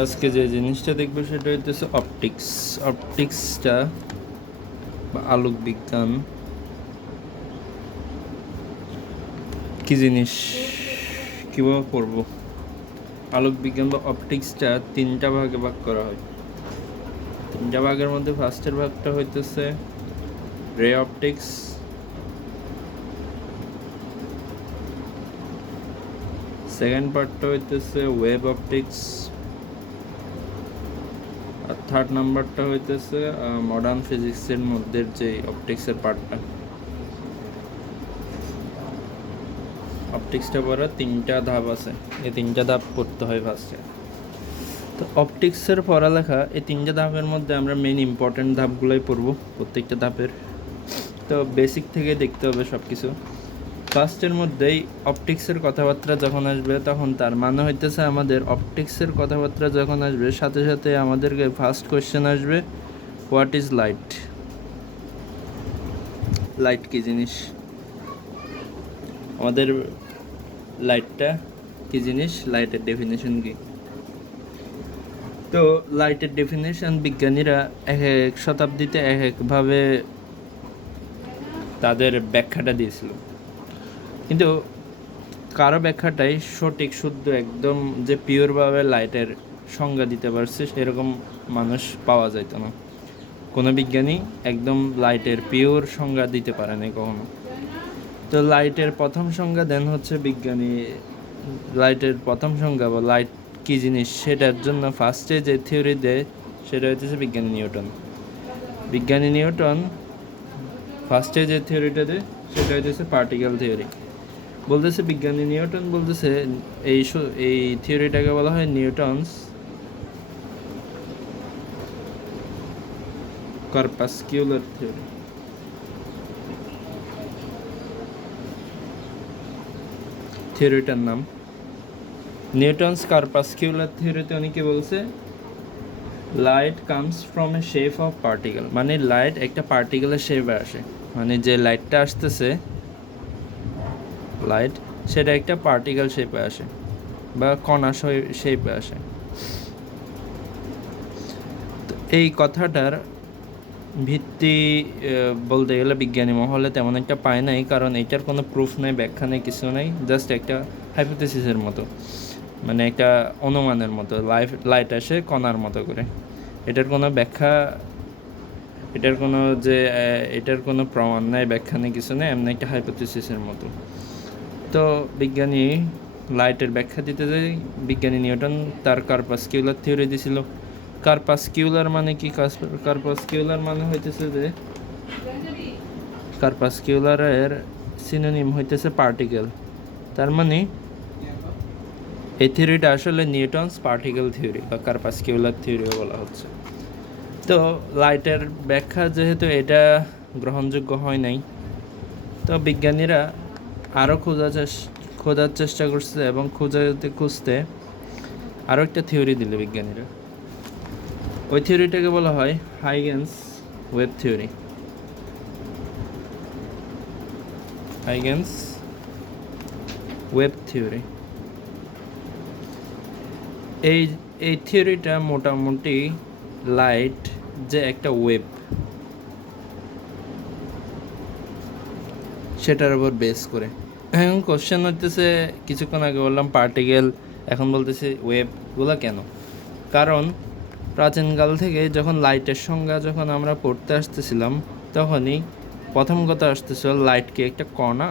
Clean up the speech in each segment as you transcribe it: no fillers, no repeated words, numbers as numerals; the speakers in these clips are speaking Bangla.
আজকে যে জিনিসটা দেখবো সেটা হইতেছে অপটিক্স। অপটিক্সটা বা আলোক বিজ্ঞান কি জিনিস, কীভাবে পড়ব? আলোক বিজ্ঞান বা অপটিক্সটা তিনটা ভাগে ভাগ করা হয়। তিনটা ভাগের মধ্যে ফার্স্টের ভাগটা হইতেছে রে অপটিক্স, সেকেন্ড পার্টটা হইতেছে ওয়েব অপটিক্স, আর থার্ড নাম্বারটা হইতেছে মডার্ন ফিজিক্সের মধ্যে যে অপটিক্সের পার্টটা। অপটিক্সটা পড়ার তিনটা ধাপ আছে, এই তিনটা ধাপ পড়তে হয় ফার্স্টে। তো অপটিক্সের পড়ালেখা এই তিনটা ধাপের মধ্যে আমরা মেইন ইম্পর্টেন্ট ধাপগুলোই পড়ব প্রত্যেকটা ধাপের। তো বেসিক থেকে দেখতে হবে সব কিছু। ফার্স্টের মধ্যেই অপটিক্সের কথাবার্তা যখন আসবে তখন তার মানে হইতেছে আমাদের অপটিক্সের কথাবার্তা যখন আসবে সাথে সাথে আমাদেরকে ফার্স্ট কোয়েশ্চেন আসবে, হোয়াট ইজ লাইট? লাইট কী জিনিস? আমাদের লাইটটা কী জিনিস, লাইটের ডেফিনেশন কী? তো লাইটের ডেফিনেশন বিজ্ঞানীরা এক এক শতাব্দীতে এক একভাবে তাদের ব্যাখ্যাটা দিয়েছিল, কিন্তু কারো ব্যাখ্যাটাই সঠিক শুদ্ধ একদম যে পিওরভাবে লাইটের সংজ্ঞা দিতে পারছে সেরকম মানুষ পাওয়া যাইত না। কোনো বিজ্ঞানী একদম লাইটের পিওর সংজ্ঞা দিতে পারে না কখনো। তো লাইটের প্রথম সংজ্ঞা দেন হচ্ছে বিজ্ঞানী। লাইটের প্রথম সংজ্ঞা বা লাইট কী জিনিস সেটার জন্য ফার্স্টে যে থিওরি দেয় সেটা হচ্ছে বিজ্ঞানী নিউটন। বিজ্ঞানী নিউটন ফার্স্টে যে থিওরিটা দেয় সেটা হচ্ছে পার্টিকেল থিওরি। বলতেছে বিজ্ঞানী নিউটন বলতেছে এই থিওরিটাকে বলা হয় নিউটনস কর্পাসকুলার থিওরি। থিওরিটার নাম নিউটনস কর্পাসকুলার থিওরিতে উনি কি বলছে, light comes from a shape of particle, মানে লাইট একটা পার্টিকেলের শেপে আসে, মানে যে লাইটটা আসতেছে লাইট সেটা একটা পার্টিকেল শেপে আসে বা কণা শেপে আসে। তো এই কথাটার ভিত্তি বলতে গেলে বিজ্ঞানী মহলে তেমন একটা পায় নাই, কারণ এটার কোনো প্রুফ নেই, ব্যাখ্যা নেই, কিছু নেই, জাস্ট একটা হাইপোথেসিসের মতো, মানে একটা অনুমানের মতো। লাইট আসে কণার মতো করে, এটার কোনো ব্যাখ্যা, এটার কোনো প্রমাণ নেই, ব্যাখ্যা নেই, কিছু নেই, এমনি একটা হাইপোথেসিসের মতো। তো বিজ্ঞানী লাইটের ব্যাখ্যা দিতে যাই, বিজ্ঞানী নিউটন তার কর্পাসকুলার থিওরি দিছিল। কর্পাসকুলার মানে কি? কর্পাসকুলার মানে হইতেছে যে কর্পাসকুলারের সিনোনিম হইতেছে পার্টিকেল। তার মানে এই থিওরিটা আসলে নিউটনস পার্টিকেল থিওরি বা কর্পাসকুলার থিওরিও বলা হচ্ছে। তো লাইটের ব্যাখ্যা যেহেতু এটা গ্রহণযোগ্য হয় নাই, তো বিজ্ঞানীরা আরও খোঁজার চেষ্টা করছে এবং খুঁজতে আরও একটা থিওরি দিল বিজ্ঞানীরা। ওই থিওরিটাকে বলা হয় Huygens web theory. Huygens web theory এই থিওরিটা মোটামুটি লাইট যে একটা ওয়েব সেটার উপর বেস করে। এখন কোশ্চেন হইতেছে, কিছুক্ষণ আগে বললাম পার্টিকেল, এখন বলতেছে ওয়েবগুলো কেন? কারণ প্রাচীনকাল থেকে যখন লাইটের সংজ্ঞা যখন আমরা পড়তে আসতেছিলাম তখনই প্রথম কথা আসতেছিল লাইট কি একটা কণা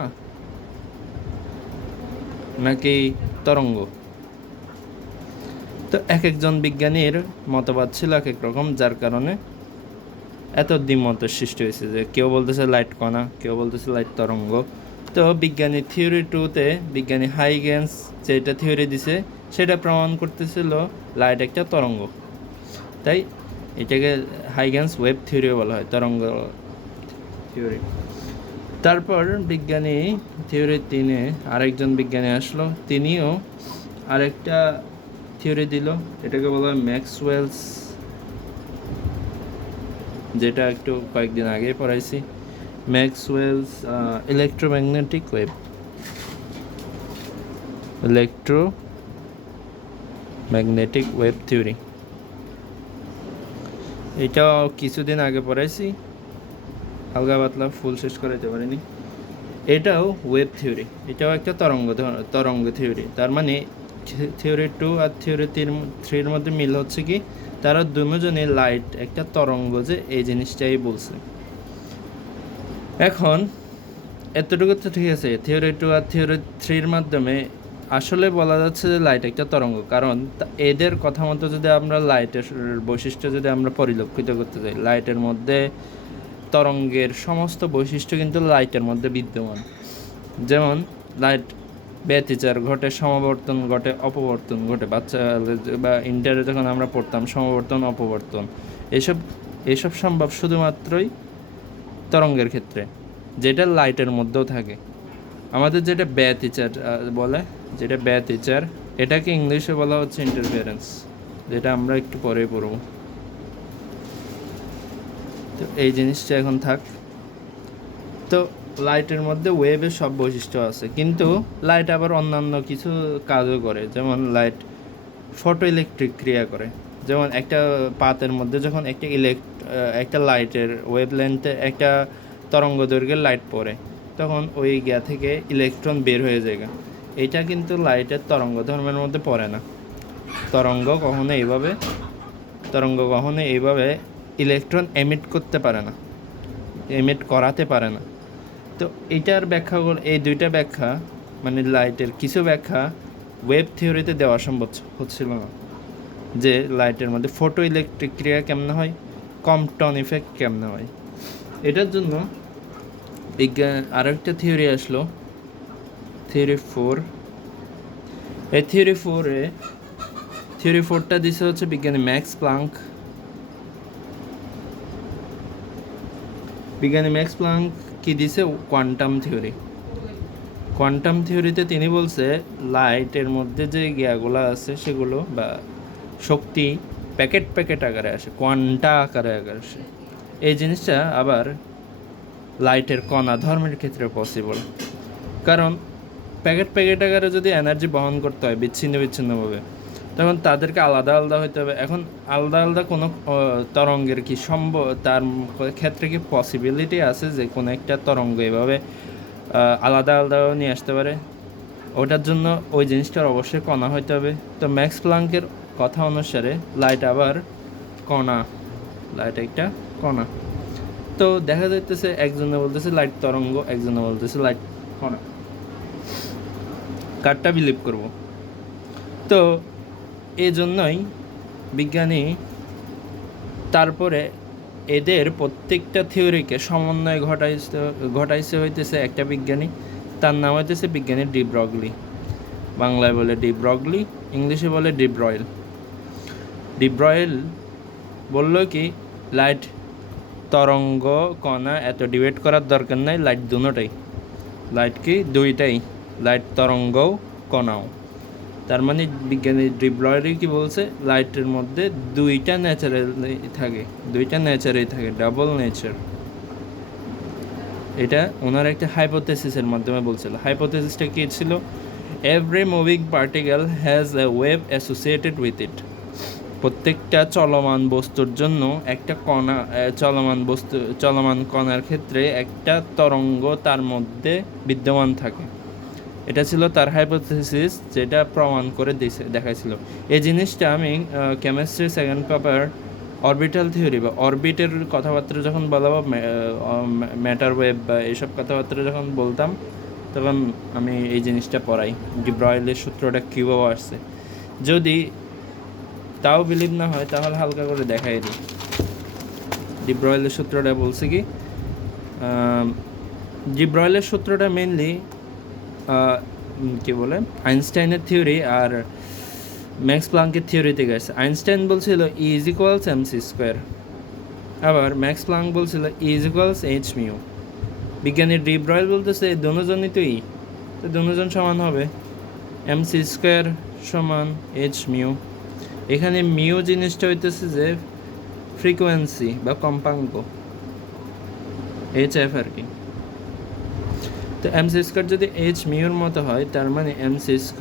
নাকি তরঙ্গ? তো এক একজন বিজ্ঞানীর মতবাদ ছিল এক এক রকম, যার কারণে এত দ্বিমতের সৃষ্টি হয়েছে যে কেউ বলতেছে লাইট কণা, কেউ বলতেছে লাইট তরঙ্গ। তো বিজ্ঞানী থিওরি 2-তে বিজ্ঞানী হাইগেন্স যেটা থিওরি দিছে সেটা প্রমাণ করতেছিল লাইট একটা তরঙ্গ, তাই এটাকে হাইগেন্স ওয়েব থিওরিও বলা হয়, তরঙ্গ থিওরি। তারপর বিজ্ঞানী থিওরি 3-এ আরেকজন বিজ্ঞানী আসলো, তিনিও আরেকটা থিওরি দিল, এটাকে বলা হয় ম্যাক্সওয়েলস, যেটা একটু কয়েকদিন আগে পড়াইছি, Maxwell's electromagnetic wave, magnetic wave theory, এটাও কিছুদিন আগে পড়াইছি, হালকা পাতলা ফুল শেষ করাইতে পারিনি। এটাও ওয়েভ থিওরি, এটাও একটা তরঙ্গ থিওরি। তার মানে থিওরি 2 আর থিওরি 3-এর মধ্যে মিল হচ্ছে কি, তারা দুজনে লাইট একটা তরঙ্গ, যে এই জিনিসটাই বলছে। এখন এতটুকু তো ঠিক আছে, থিওরি 2 আর থিওরি 3-এর মাধ্যমে আসলে বলা যাচ্ছে যে লাইট একটা তরঙ্গ। কারণ এদের কথা মতো যদি আমরা লাইটের বৈশিষ্ট্য যদি আমরা পরিলক্ষিত করতে যাই, লাইটের মধ্যে তরঙ্গের সমস্ত বৈশিষ্ট্য কিন্তু লাইটের মধ্যে বিদ্যমান। যেমন লাইট ব্যতিচার ঘটে, সমাবর্তন ঘটে, অপবর্তন ঘটে। বাচ্চা বা ইন্টারে যখন আমরা পড়তাম সমাবর্তন, অপবর্তন, এসব সম্ভব শুধুমাত্রই তরঙ্গের ক্ষেত্রে, যেটা লাইটের মধ্যেও থাকে। আমাদের যেটা ব্যতিচার বলে, যেটা ব্যতিচার, এটাকে ইংলিশে বলা হচ্ছে ইন্টারফিয়ারেন্স, যেটা আমরা একটু পরে পড়ব। তো এই জিনিসটা এখন থাক। তো লাইটের মধ্যে ওয়েভের সব বৈশিষ্ট্য আছে, কিন্তু লাইট আবার অন্যান্য কিছু কাজও করে। যেমন লাইট ফটো ইলেকট্রিক ক্রিয়া করে। যেমন একটা পাতের মধ্যে যখন একটা লাইটের ওয়েভ লেন্থে একটা তরঙ্গ দৈর্ঘ্যের লাইট পড়ে, তখন ওই থেকে ইলেকট্রন বের হয়ে যায়। এটা কিন্তু লাইটের তরঙ্গ ধর্মের মধ্যে পড়ে না। তরঙ্গ কখনো এইভাবে ইলেকট্রন এমিট করতে পারে না, এমিট করাতে পারে না। তো এইটার ব্যাখ্যাগুলো, এই দুইটা ব্যাখ্যা, মানে লাইটের কিছু ব্যাখ্যা ওয়েব থিওরিতে দেওয়া সম্ভব হচ্ছিল না। যে লাইটের মধ্যে ফটো ইলেকট্রিক ক্রিয়া কেমনে হয়, কম্পটন ইফেক্ট কেমনে হয়। এটার জন্য বিজ্ঞান আরেকটা থিওরি আসলো, থিওরি 4। এই থিওরি 4টা দিছে হচ্ছে বিজ্ঞানী ম্যাক্স প্লাঙ্ক। কি দিছে, কোয়ান্টাম থিওরিতে তিনি বলছে লাইটের মধ্যে যে গিয়াগুলো আছে সেগুলো বা শক্তি প্যাকেট আকারে আসে, কোয়ান্টা আকারে আসে। এই জিনিসটা আবার লাইটের কণা ধর্মের ক্ষেত্রে পসিবল। কারণ প্যাকেট আকারে যদি এনার্জি বহন করতে হয় বিচ্ছিন্নভাবে, তখন তাদেরকে আলাদা হইতে হবে। এখন আলাদা কোনো তরঙ্গের কি তার ক্ষেত্রে কি পসিবিলিটি আছে যে কোনো একটা তরঙ্গ এভাবে আলাদা নিয়ে আসতে পারে? ওটার জন্য ওই জিনিসটার অবশ্যই কণা হইতে হবে। তো ম্যাক্স প্লাঙ্কের কথা অনুসারে লাইট আবার কণা, লাইট একটা কণা। তো দেখা যাইতেছে একজনে বলতেছে লাইট তরঙ্গ, একজনে বলতেছে লাইট কণা। কারটা বিলিভ করব? তো এই জন্যই বিজ্ঞানী তারপরে এদের প্রত্যেকটা থিওরিকে সমন্বয় ঘটাইছে হইতেছে একটা বিজ্ঞানী, তার নাম হইতেছে বিজ্ঞানী ডি ব্রগলি। বাংলায় বলে ডি ব্রগলি, ইংলিশে বলে ডি ব্রয়েল। ডি ব্রয়েল বলল কি, লাইট তরঙ্গ কণা এত ডিবেট করার দরকার নাই, লাইট দুটোটাই। লাইট কি দুইটাই, লাইট তরঙ্গও কণাও। তার মানে বিজ্ঞানী ডি ব্রয়েলি কি বলছে, লাইটের মধ্যে দুইটা নেচারেই থাকে, ডাবল নেচার। এটা ওনার একটা হাইপোথেসিসের মাধ্যমে বলছিল। হাইপোথেসিসটা কি ছিল, every moving particle has a wave associated with it. প্রত্যেকটা চলমান বস্তুর জন্য একটা কণা, চলমান কণার ক্ষেত্রে একটা তরঙ্গ তার মধ্যে বিদ্যমান থাকে। এটা ছিল তার হাইপোথেসিস, যেটা প্রমাণ করে দেখাইছিল। এই জিনিসটা আমি chemistry second paper orbital theory বা অরবিটের কথাবার্তা যখন বলা, ম্যাটার ওয়েভ বা এইসব কথাবার্তা যখন বলতাম, তখন আমি এই জিনিসটা পড়াই, ডি ব্রয়েলের সূত্রটা কীভাবে আসছে। যদি তাও বিলিভ না হয় তাহলে হালকা করে দেখাই দিই। ডি ব্রয়েলের সূত্রটা বলছে কি, ডি ব্রয়েলের সূত্রটা মেনলি কি বলে, আইনস্টাইনের থিওরি আর ম্যাক্স প্লাঙ্কের থিওরি থেকে আসছে। আইনস্টাইন বলছিল E = mc², আবার ম্যাক্স প্লাঙ্ক বলছিল E = h²। বিজ্ঞানী ডি ব্রয়েল বলতেছে দুজনই তো তো দুজন সমান হবে, mc² = h²। এখানে মিউ জিনিসটা হইতেছে যে ফ্রিকোয়েন্সি বা কম্পাঙ্ক, hf আর কি। তো mc² যদি h μ-র মতো হয়, তার মানে mc² =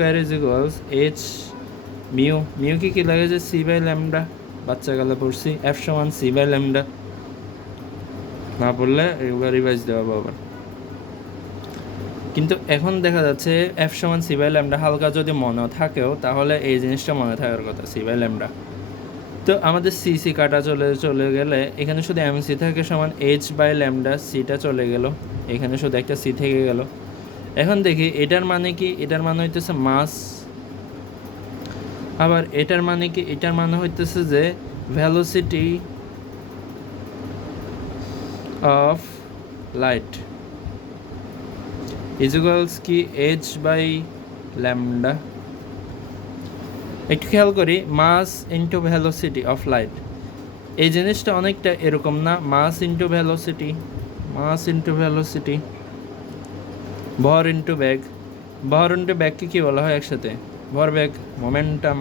h মিউ কি লাগে যে সি বাই ল্যামডা, বাচ্চাকালে পড়ছি এফ সমান সি বাই ল্যামডা, না পড়লে এগুলো রিভাইজ দেওয়া আবার। কিন্তু এখন দেখা যাচ্ছে এফ সমান সি বাই ল্যামডা হালকা যদি মনে থাকেও তাহলে এই জিনিসটা মনে থাকার কথা, সি বাই ল্যামডা। তো আমাদের সি কাটা চলে গেলে এখানে শুধু এম সি থাকে সমান এইচ বাই ল্যামডা, সিটা চলে গেল, এখানে শুধু একটা সি থেকে গেল। এখন দেখি এটার মানে কি, এটার মানে হইতেছে মাস, আবার এটার মানে কি, এটার মানে হইতেছে যে velocity of light is equals কি এইচ বাই ল্যামডা। একটু খেয়াল করি, mass into velocity of light, এই জিনিসটা অনেকটা এরকম না, mass into velocity, mass into velocity, ভর ইন্টু ব্যাগ, ভর ইন্টু ব্যাগকে কী বলা হয় একসাথে, ভর ব্যাগ, মোমেন্টাম।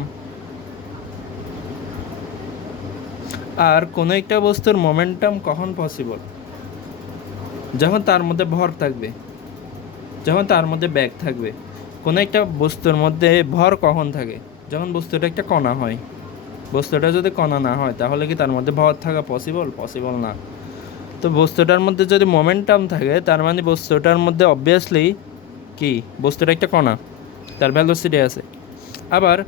আর কোনো একটা বস্তুর মোমেন্টাম কখন পসিবল, যখন তার মধ্যে ভর থাকবে, যখন তার মধ্যে ব্যাগ থাকবে। কোনো একটা বস্তুর মধ্যে ভর কখন থাকে, যখন বস্তুটা একটা কণা হয়। বস্তুটা যদি কণা না হয় তাহলে কি তার মধ্যে ভর থাকা পসিবল না। তো বস্তুটার মধ্যে যদি মোমেন্টাম থাকে তার মানে বস্তুটার মধ্যে অবভিয়াসলি কি, বস্তুটা একটা কণা, তার ভ্যালোসিটি আছে। আবার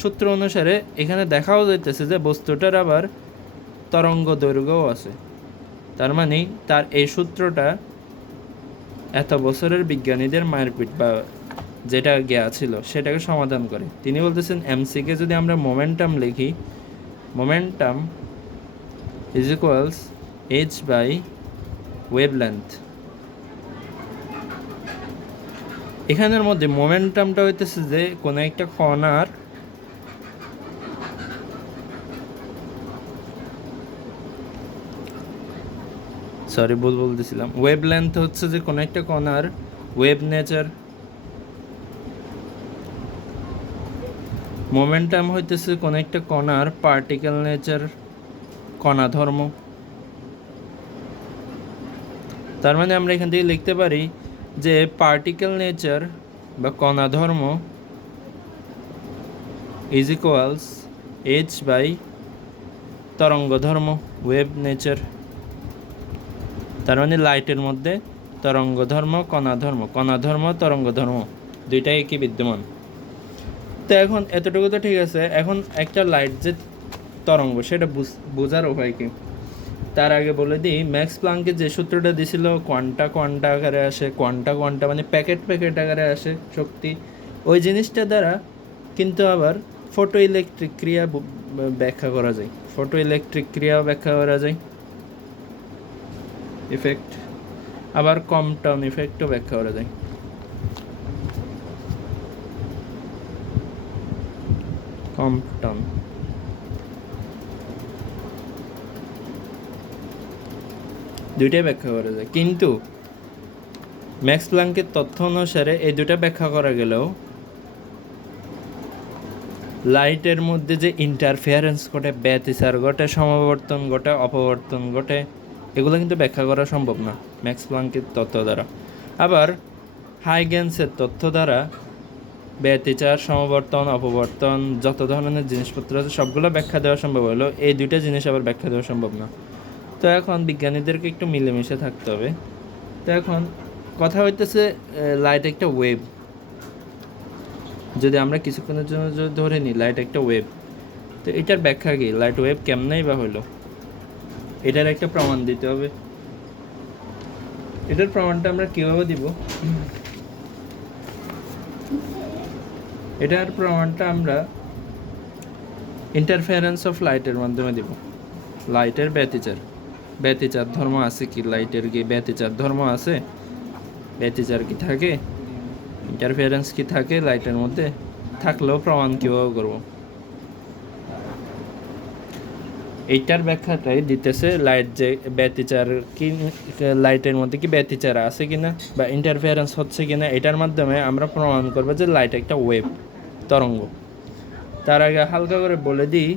সূত্র অনুসারে এখানে দেখাও যাইতেছে যে বস্তুটার আবার তরঙ্গ দৈর্ঘ্যও আছে। তার মানে তার এই সূত্রটা এত বছরের বিজ্ঞানীদের মারপিট বা যেটা জ্ঞা ছিল সেটাকে সমাধান করে। তিনি বলতেছেন এমসিকে যদি আমরা মোমেন্টাম লিখি, momentum is equals h by wavelength. এখানের মধ্যে মোমেন্টামটা হইতেছে যে কোনো একটা কণার ভুল বলতেছিলাম, ওয়েভলেন্থ হচ্ছে যে কোনো একটা কণার ওয়েভ নেচার, মোমেন্টাম হইতেছে কোনো একটা কণার পার্টিকেল নেচার, কণা ধর্ম। তার মানে আমরা এখান থেকে লিখতে পারি যে পার্টিকেল নেচার বা কণা ধর্ম ইজ ইকুয়ালস এইচ বাই তরঙ্গ ধর্ম, ওয়েভ নেচার। তার মানে লাইটের মধ্যে তরঙ্গ ধর্ম, কণা ধর্ম, তরঙ্গ ধর্ম দুইটাই একই বিদ্যমান। তো এখন এতটুকু তো ঠিক আছে। এখন একটা লাইট যে তরঙ্গ সেটা বোঝার উপায় কি, তার আগে বলে দিই ম্যাক্স প্লাঙ্কের যে সূত্রটা দিছিল, কোয়ান্টা আকারে আসে, কোয়ান্টা মানে প্যাকেট আকারে আসে শক্তি, ওই জিনিসটা দ্বারা কিন্তু আবার ফটো ইলেকট্রিক ক্রিয়া ব্যাখ্যা করা যায়, ফটো ইলেকট্রিক ক্রিয়া ব্যাখ্যা করা যায়, ইফেক্ট, আবার কম্পটন ইফেক্টও ব্যাখ্যা করা যায়। কম্পটন দুইটাই ব্যাখ্যা করা যায়, কিন্তু ম্যাক্স প্লাঙ্কের তথ্য অনুসারে এই দুটা ব্যাখ্যা করা গেলেও লাইটের মধ্যে যে ইন্টারফিয়ারেন্স ঘটে, ব্যতিচার ঘটে, সমাবর্তন ঘটে, অপবর্তন ঘটে, এগুলো কিন্তু ব্যাখ্যা করা সম্ভব না ম্যাক্স প্লাঙ্কের তথ্য দ্বারা। আবার হাইগেন্সের তথ্য দ্বারা ব্যতিচার, সমাবর্তন, অপবর্তন, যত ধরনের জিনিসপত্র আছে সবগুলো ব্যাখ্যা দেওয়া সম্ভব হলো, এই দুইটা জিনিস আবার ব্যাখ্যা দেওয়া সম্ভব না। তো এখন বিজ্ঞানীদেরকে একটু মিলেমিশে থাকতে হবে। তো এখন কথা হইতেছে লাইট একটা ওয়েভ, যদি আমরা কিছুক্ষণের জন্য যদি ধরে নিই লাইট একটা ওয়েভ, তো এটার ব্যাখ্যা কি, লাইট ওয়েভ কেমনেই বা হইলো, এটার একটা প্রমাণ দিতে হবে। এটার প্রমাণটা আমরা কীভাবে দিব, এটার প্রমাণটা আমরা ইন্টারফারেন্স অফ লাইটের মাধ্যমে দিব। লাইটের ব্যতিচার ধর্ম আছে কি, লাইটের কি ব্যতিচার ধর্ম আছে, ব্যতিচার কি থাকে, ইন্টারফারেন্স কি থাকে লাইটের মধ্যে, থাকলেও প্রমাণ কীভাবে করব, এইটার ব্যাখ্যাটাই দিতেছে লাইট যে ব্যতিচার কি, লাইটের মধ্যে কি ব্যতিচার আছে কিনা বা ইন্টারফারেন্স হচ্ছে কিনা, এটার মাধ্যমে আমরা প্রমাণ করবো যে লাইট একটা ওয়েভ, তরঙ্গ। তার আগে হালকা করে বলে দিই,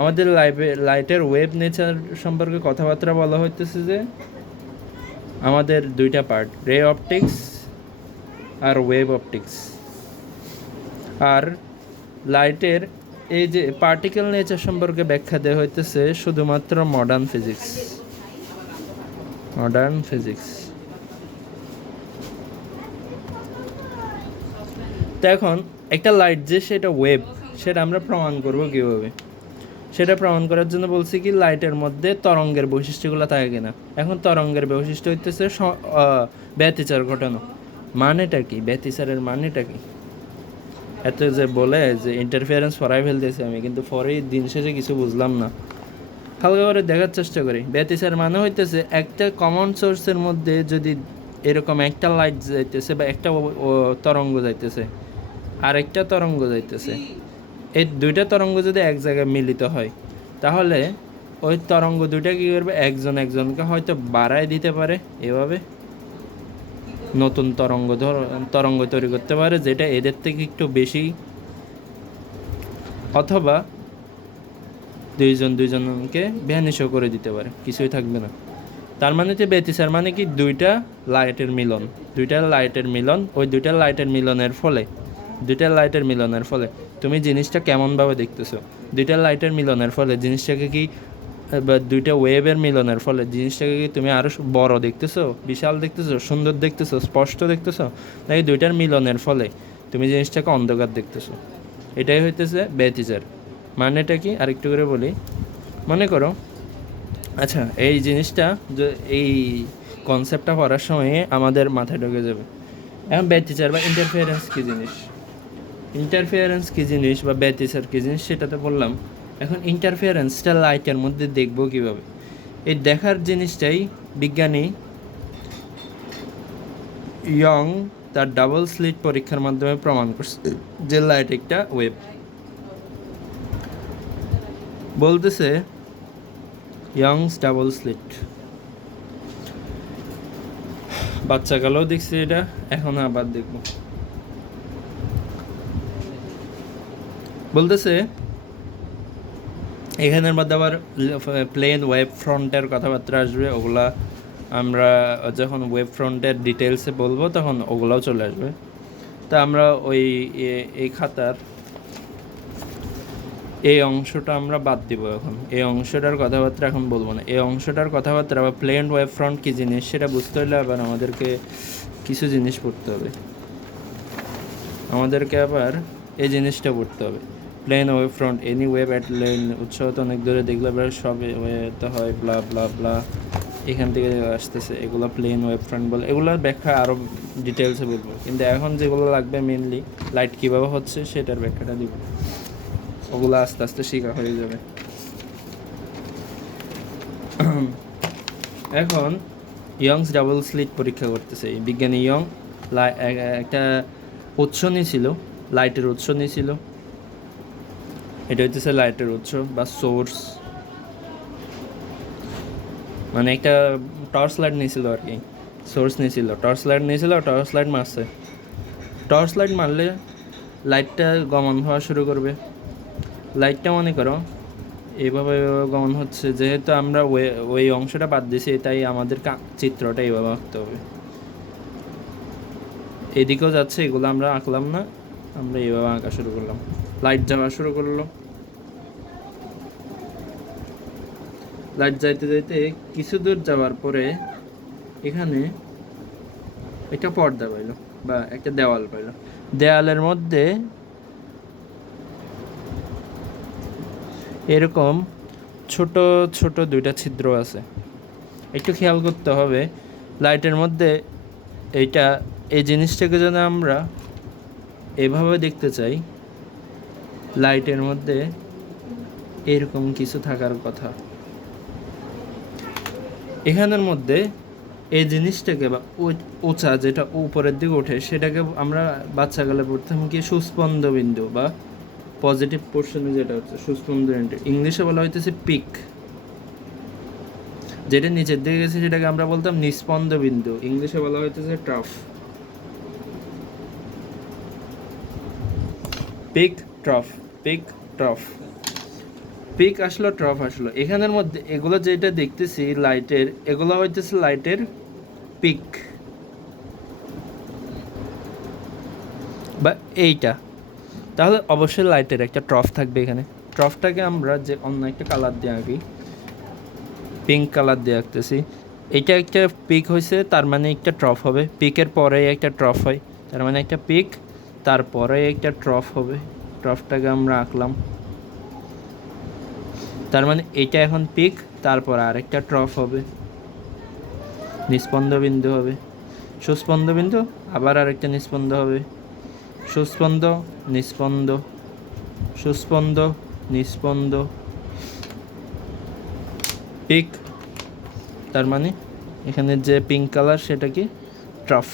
আমাদের লাইটের ওয়েভ নেচার সম্পর্কে কথাবার্তা বলা হইতেছে যে আমাদের দুইটা পার্ট, রে অপটিক্স আর ওয়েভ অপটিক্স। আর লাইটের এই যে পার্টিকেল নেচার সম্পর্কে ব্যাখ্যা দেওয়া হইতেছে শুধুমাত্র মডার্ন ফিজিক্স। Modern physics. তো এখন একটা লাইট যে সেটা ওয়েভ, সেটা আমরা প্রমাণ করব কীভাবে? সেটা প্রমাণ করার জন্য বলছি কি লাইটের মধ্যে তরঙ্গের বৈশিষ্ট্যগুলো থাকে কিনা। এখন তরঙ্গের বৈশিষ্ট্য হইতেছে ব্যতিচার ঘটানো। মানেটা কি? ব্যতিচারের মানেটা কি? এত যে বলে যে ইন্টারফিয়ারেন্স ফরাই ফেলতেছি আমি, কিন্তু পরেই দিন শেষে কিছু বুঝলাম না। হালকা করে দেখার চেষ্টা করি। ব্যতিচার মানে হইতেছে একটা কমন সোর্সের মধ্যে যদি এরকম একটা লাইট যাইতেছে বা একটা তরঙ্গ যাইতেছে, আরেকটা তরঙ্গ যাইতেছে, এই দুইটা তরঙ্গ যদি এক জায়গায় মিলিত হয়, তাহলে ওই তরঙ্গ দুইটা কী করবে? একজন একজনকে হয়তো বাড়ায় দিতে পারে, এভাবে নতুন তরঙ্গ তৈরি করতে পারে যেটা এদের থেকে একটু বেশি, অথবা দুইজনকে ভ্যানিশও করে দিতে পারে, কিছুই থাকবে না। তার মানে যে ব্যতিচার মানে কি? দুইটা লাইটের মিলন। ওই দুইটা লাইটের মিলনের ফলে তুমি জিনিসটা কেমনভাবে দেখতেছো? দুইটা লাইটের মিলনের ফলে জিনিসটাকে কি, বা দুইটা ওয়েভের মিলনের ফলে জিনিসটাকে কি তুমি আরও বড় দেখতেছো, বিশাল দেখতেছো, সুন্দর দেখতেছো, স্পষ্ট দেখতেছো, নাকি দুইটার মিলনের ফলে তুমি জিনিসটাকে অন্ধকার দেখতেছো? এটাই হইতেছে ব্যতিচার। মানেটা কি আরেকটু করে বলি। মনে করো, আচ্ছা এই জিনিসটা, এই কনসেপ্টটা পড়ার সময় আমাদের মাথায় ঢুকে যাবে। এখন ব্যতিচার বা ইন্টারফিয়ারেন্স কী জিনিস বা ব্যতিচার কী জিনিস সেটা তো বললাম। এখন ইন্টারফিয়ারেন্সটা লাইটের মধ্যে দেখবো কীভাবে? এই দেখার জিনিসটাই বিজ্ঞানী ইয়ং তার ডাবল স্লিট পরীক্ষার মাধ্যমে প্রমাণ করছে যে লাইট একটা ওয়েভ। বলতেছে ইয়ংস ডাবল স্লিট। বাচ্চাকালেও দেখছি এটা, এখন আবার দেখব। বলতেছে এখানের মধ্যে আবার প্লেন ওয়েব ফ্রন্টের কথাবার্তা আসবে, ওগুলা আমরা যখন ওয়েব ফ্রন্টের ডিটেলসে বলবো তখন ওগুলাও চলে আসবে। তা আমরা ওই এই খাতার এই অংশটা আমরা বাদ দিব। এখন এই অংশটার কথাবার্তা এখন বলবো না। এই অংশটার কথাবার্তা বা প্লেন ওয়েব ফ্রন্ট কী জিনিস সেটা বুঝতে হলে আবার আমাদেরকে কিছু জিনিস পড়তে হবে। এই জিনিসটা পড়তে হবে। Plane wave front, any wave at lane, উৎসাহ তো অনেক দূরে দেখলে সব ওয়েতে হয়, ব্লা ব্লা ব্লা, এখান থেকে আসতেছে, এগুলো প্লেন ওয়েব ফ্রন্ট বলে। এগুলোর ব্যাখ্যা আরও ডিটেলসে বলবো, কিন্তু এখন যেগুলো লাগবে মেনলি লাইট কীভাবে হচ্ছে সেটার ব্যাখ্যাটা দিব। ওগুলো আস্তে আস্তে শেখা হয়ে যাবে। এখন ইয়ংস ডাবল স্লিট পরীক্ষা করতেছে বিজ্ঞানী ইয়ং। একটা উৎস নিয়েছিল, লাইটের উৎস নিয়েছিল। এটা হইতেছে লাইটের উৎস বা সোর্স, মানে একটা টর্চ লাইট নিয়েছিল আর কি। সোর্স নিয়েছিল, টর্চ লাইট মারছে। টর্চ লাইট মারলে লাইটটা গমন হওয়া শুরু করবে। লাইটটা মনে করো এইভাবে গমন হচ্ছে, যেহেতু আমরা ওই অংশটা বাদ দিয়েছি তাই আমাদের চিত্রটা এইভাবে আঁকতে হবে। এদিকেও যাচ্ছে, এগুলো আমরা আঁকলাম না, আমরা এইভাবে আঁকা শুরু করলাম। লাইট যাওয়া শুরু করলো। লাইট যাইতে যাইতে কিছু দূর যাওয়ার পরে এখানে একটা পর্দা পাইলো বা একটা দেওয়াল পাইলো। দেওয়ালের মধ্যে এরকম ছোট ছোট দুইটা ছিদ্র আছে। একটু খেয়াল করতে হবে লাইটের মধ্যে। এই জিনিসটাকে যদি আমরা এভাবে দেখতে চাই, লাইটের মধ্যে এরকম কিছু থাকার কথা। এখানের মধ্যে এই জিনিসটাকে বা উঁচা যেটা উপরের দিকে ওঠে সেটাকে আমরা বাচ্চাকালে পড়তাম কি সুস্পন্দ বিন্দু বা পজিটিভ পোর্শনে যেটা হচ্ছে সুস্পন্দ বিন্দু, ইংলিশে বলা হইতেছে পিক। যেটা নিচের দিকে গেছে সেটাকে আমরা বলতাম নিস্পন্দ বিন্দু, ইংলিশে বলা হইতেছে ট্রাফ। পিক ট্রফ, পিক ট্রফ, পিক আসলো, ট্রফ আসলো। এখানের মধ্যে এগুলো যেটা দেখতেছি লাইটের, এগুলো হইতেছে লাইটের পিক বা এইটা। তাহলে অবশ্যই লাইটের একটা ট্রফ থাকবে এখানে। ট্রফটাকে আমরা যে অন্য একটা কালার দিয়ে আঁকি, পিঙ্ক কালার দিয়ে আঁকতেছি। এটা একটা পিক হয়েছে, তার মানে একটা ট্রফ হবে। পিকের পরে একটা ট্রফ হয়, তার মানে একটা পিক, তারপরে একটা ট্রফ হবে। ট্রফটাকে আমরা আঁকলাম, তার মানে এটা এখন পিক, তারপর আরেকটা ট্রফ হবে, নিস্পন্দ বিন্দু হবে, সুস্পন্দ বিন্দু, আবার আরেকটা নিস্পন্দ হবে, সুস্পন্দ, নিস্পন্দ, সুস্পন্দ, নিস্পন্দ, পিক, তার মানে এখানে যে পিঙ্ক কালার সেটা কি ট্রাফ,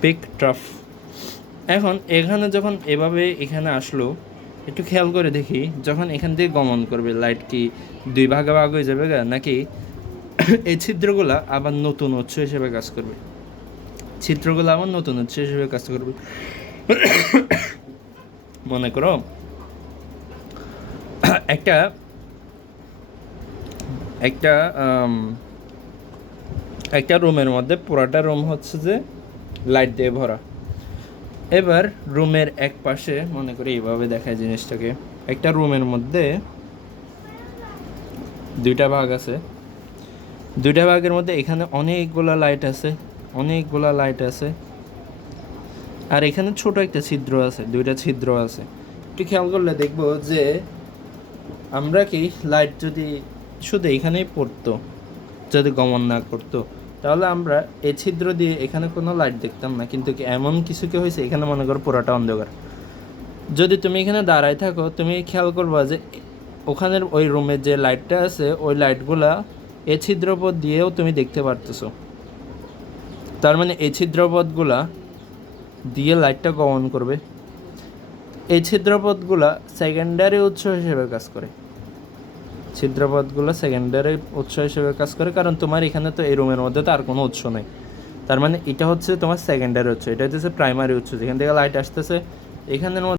পিক ট্রাফ। এখন এখানে যখন এভাবে এখানে আসলো, একটু খেয়াল করে দেখি, যখন এখান থেকে গমন করবে লাইট কি দুই ভাগে ভাগ হয়ে যাবে নাকি এই ছিদ্রগুলা আবার নতুন উৎস হিসেবে কাজ করবে? ছিদ্রগুলো আবার নতুন উৎস হিসেবে কাজ করবে। মনে করো একটা একটা একটা রুমের মধ্যে পুরাটা রুম হচ্ছে যে লাইট দিয়ে ভরা। এবার রুমের এক পাশে মনে করি এইভাবে দেখায় জিনিসটাকে, একটা রুমের মধ্যে দুইটা ভাগ আছে, দুইটা ভাগের মধ্যে এখানে অনেকগুলা লাইট আছে, অনেকগুলা লাইট আছে, আর এখানে ছোট একটা ছিদ্র আছে, দুইটা ছিদ্র আছে। একটু খেয়াল করলে দেখবো যে আমরা কি লাইট যদি শুধু এখানেই পড়তো, যদি গমন না করতো, তাহলে আমরা এই ছিদ্র দিয়ে এখানে কোনো লাইট দেখতাম না। কিন্তু এমন কিছু কি হয়েছে, এখানে মনে করো পুরোটা অন্ধকার। যদি তুমি এখানে দাঁড়ায় থাকো, তুমি খেয়াল করবা যে ওখানের ওই রুমের যে লাইটটা আছে, ওই লাইটগুলা এই ছিদ্রপথ দিয়েও তুমি দেখতে পারতেছো। তার মানে এই ছিদ্রপথগুলা দিয়ে লাইটটা গমন করবে। এই ছিদ্রপথগুলা সেকেন্ডারি উৎস হিসেবে কাজ করে, ছিদ্রপথগুলো সেকেন্ডারি উৎস হিসেবে কাজ করে, কারণ তোমার এখানে তো এই রুমের মধ্যে তো আর কোনো উৎস নেই। তার মানে এটা হচ্ছে তোমার সেকেন্ডারি উৎস, এটা হচ্ছে প্রাইমারি উৎস, যেখান থেকে লাইট আসতেছে। এখানের মধ্যে